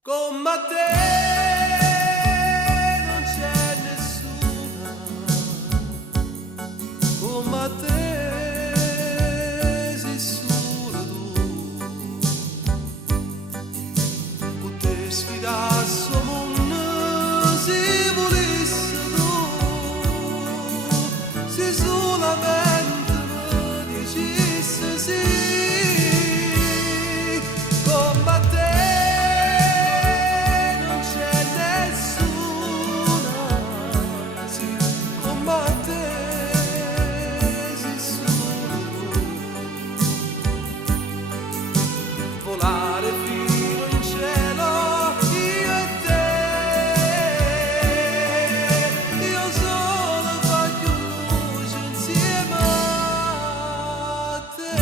Con te non c'è nessuna, con te sei solo tu. Poter sfidare il suo mondo se volessi tu, se solamente mi dicessi sì. Volare fino in cielo, io e te, io solo voglio luce insieme a te.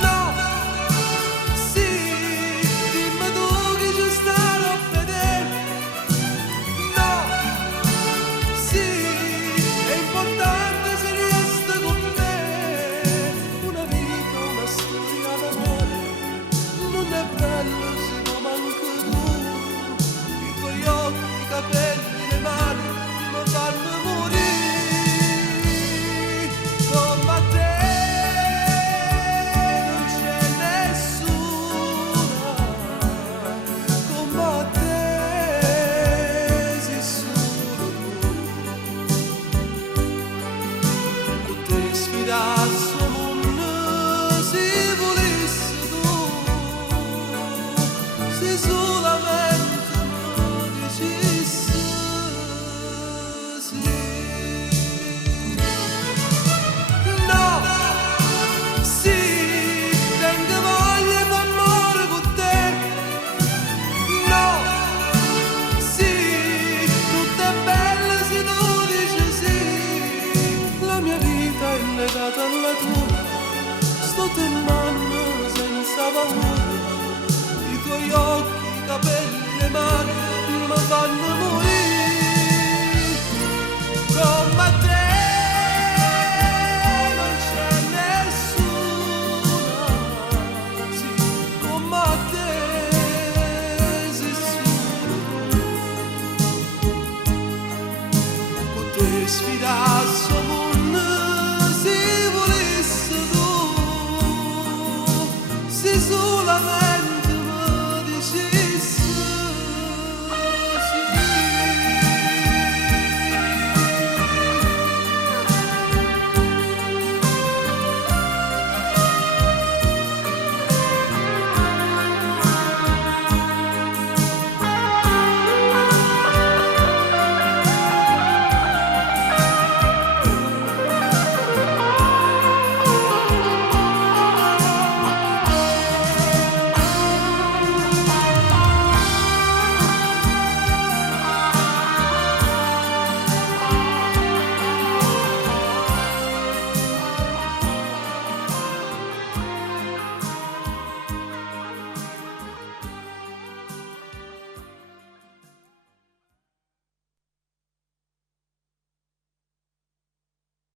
No, sì, dimmi tu che ci starò a vedere. No, sì, è importante se resta con me. Una vita, una storia d'amore, non è bello se non manco tu. I tuoi occhi, i capelli, le mani mi fanno morire. Con te non c'è nessuna, con te sei solo tu. Potrei sfidare il suo mondo se volessi tu, se solamente mi dicessi sì. No, sì, tengo voglia di amore con te. No, sì, tutto è bello se tu dici sì. La mia vita è legata alla tua, sto tremando senza paura. I tuoi occhi, i capelli, le mani mi fanno morire. Con te